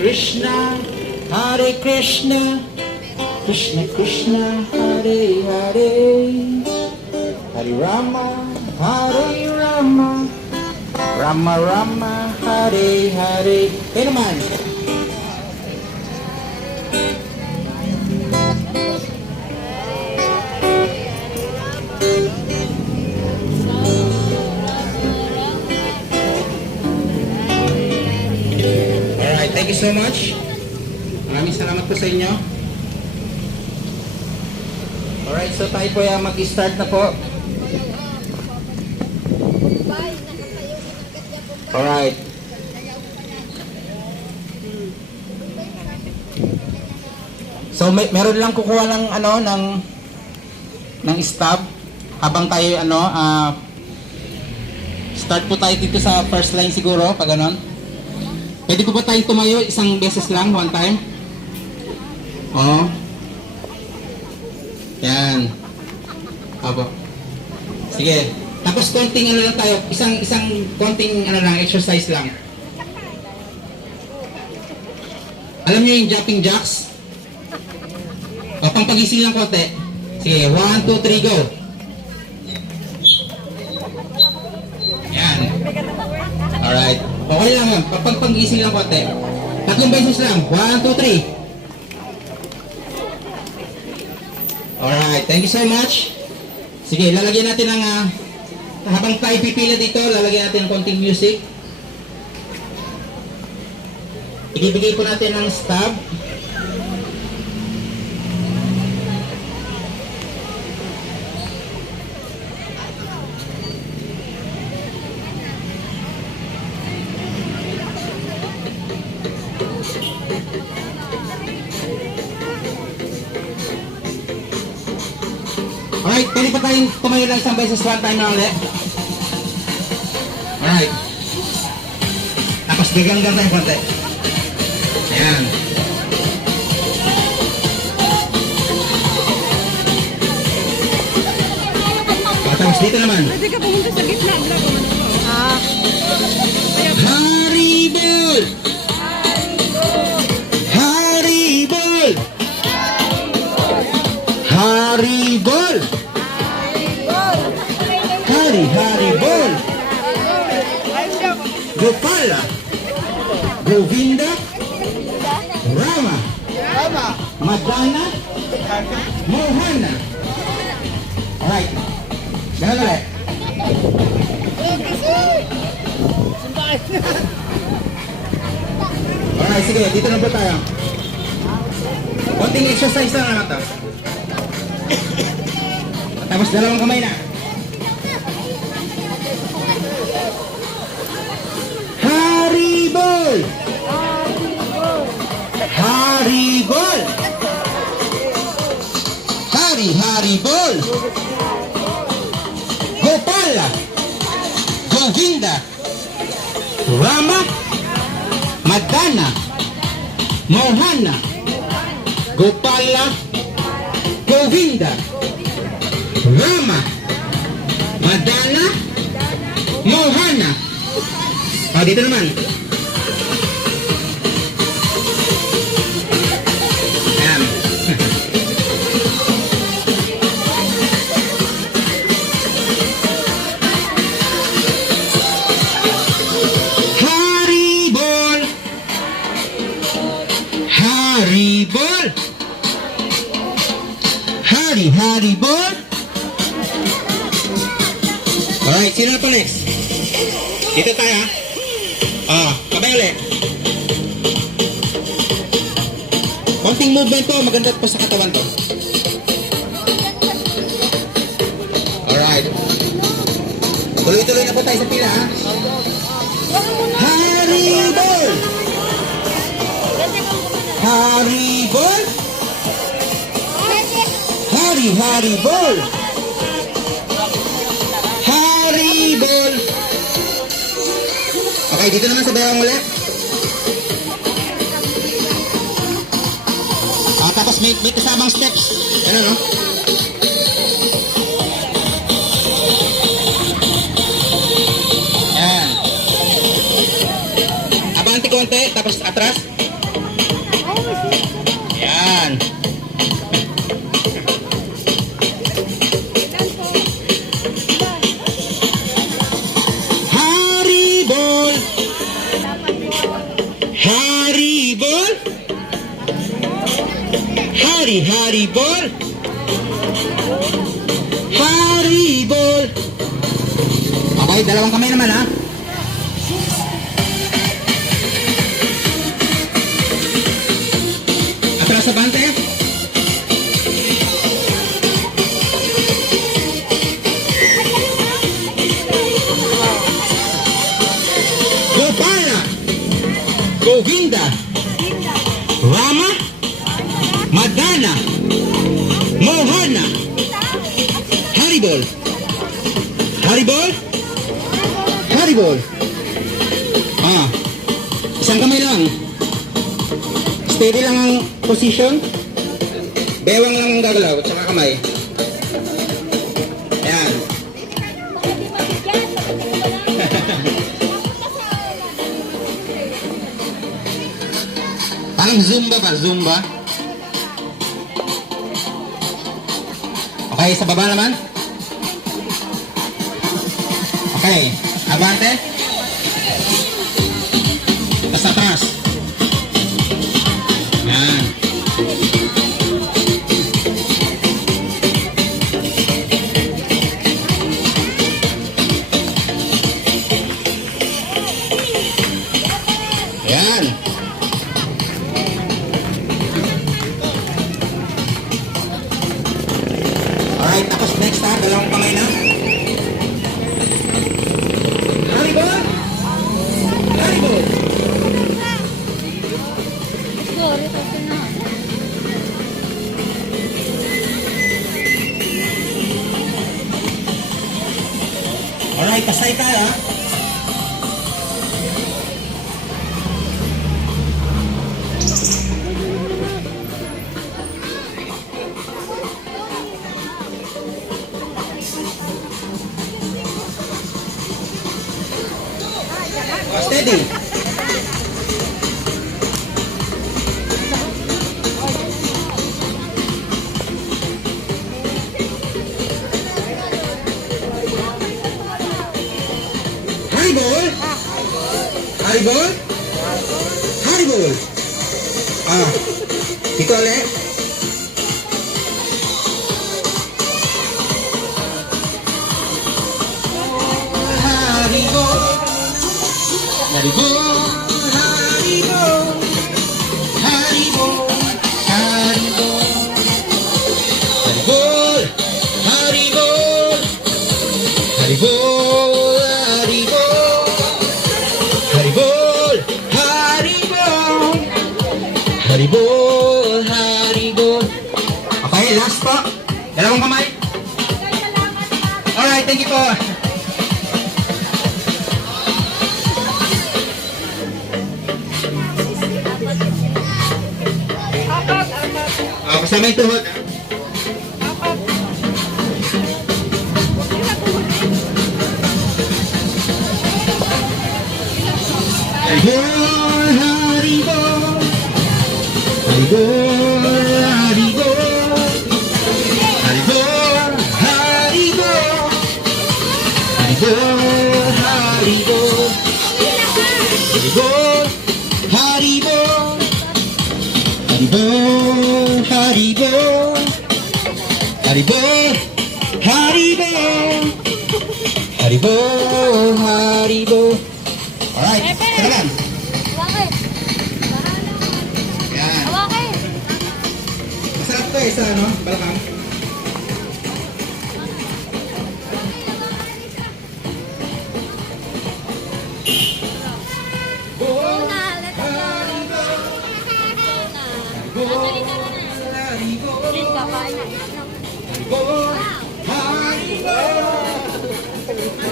Krishna, Hare Krishna, Krishna Krishna, Hare Hare, Hare Rama, Hare Rama, Rama Rama, Hare Hare. Kayo naman. Alright, thank you so much. Maraming salamat po sa inyo. Alright, so tayo po ay mag-start na po. Alright. So meron lang kukuha ng ng stop habang tayo start po tayo dito sa first line siguro pag ganon. Pwede po ba tayong tumayo isang beses lang, one time? Oo. Yan. Apo. Sige. Tapos konting lang tayo, isang konting lang, exercise lang. Alam niyo yung jumping jacks? O, pangpagising lang konti. Sige, 1, 2, 3, go. Yan. Alright. Okay lang yun. Pagpagising lang konti. 3 beses lang. 1, 2, 3. Alright. Thank you so much. Sige, lalagyan natin ng habang tayo pipila dito, lalagyan natin ng konting music. Ibibigay po natin ng stop. Alright, pwede pa tayong tumayo lang isang beses, one time na ulit. Alright. Tapos gaganggang tayo konti. Ayan. Tapos dito naman. Pwede ka pumunta sa gitna. Haribol! Haribol! Haribol! Haribol! Gopala! Govinda! Rama! Madana! Mohana! Alright. Ganun ulit. Alright, sige. Dito na po tayo. Konting exercise lang naman ito. Tapos dalawang kamay na. Haribol! Haribol! Haribol! Gopala! Govinda! Rama! Madana! Mohana! Gopala! Govinda! Rama! Madana! Mohana! O, dito naman. Ayan. Haribol! Haribol! Haribol! Alright, sino na pa next? Dito tayo ha. Kabay ulit. Konting movement to, maganda po sa katawan to. Alright. Tuloy-tuloy na po tayo sa pila ha. Haribol! Haribol! Haribol! Haribol! Okay, dito naman sa dalawang ulit. Tapos may kasamang steps. Ano no? Yan. Abante konti, tapos atras. Yan. Haribol. Haribol. Haribol. Haribol. Okay, dalawang kamay naman ha. Atras sa bante. Gopala. Govinda. Rama. Madana. Mohana. Haribol. Haribol. Haribol. Isang kamay lang. Steady lang ang position. Bewang lang ang gagalaw, tsaka kamay. Ayan. Parang Zumba ba? Zumba? Okay, sa baba naman. Okay, abante. Tas atas. Yan. Yan. Alright, tapos next ha, dalawang kamay na. Haribol! Haribol! Alright, pasay tayo ha. Steady. Haribol. Haribol. Haribol. Dito ulit. Haribol. Haribol, Haribol, Haribol, Haribol, Haribol, Haribol, Haribol, Haribol, Haribol, Haribol. Okay, last po. Dalawang kamay. Alright, thank you po. Kasama yung tuhod. Haribol, Haribol, Haribol, Haribol, Haribol, Haribol, Haribol, Haribol, Haribol, Haribol, Haribol, Haribol, Haribol, Haribol, Haribol. Alright, tara lang. Yan. Masarap to eh sa ano, balakang.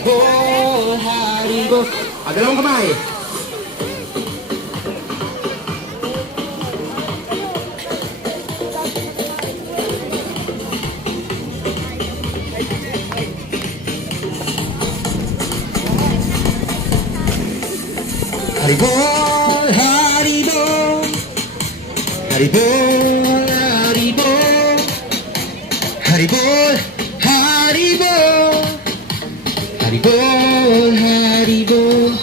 Haribol, Haribol. Dalawang kamay. Haribol, Haribol, Haribol, haribol, haribol, haribol, haribol, haribol.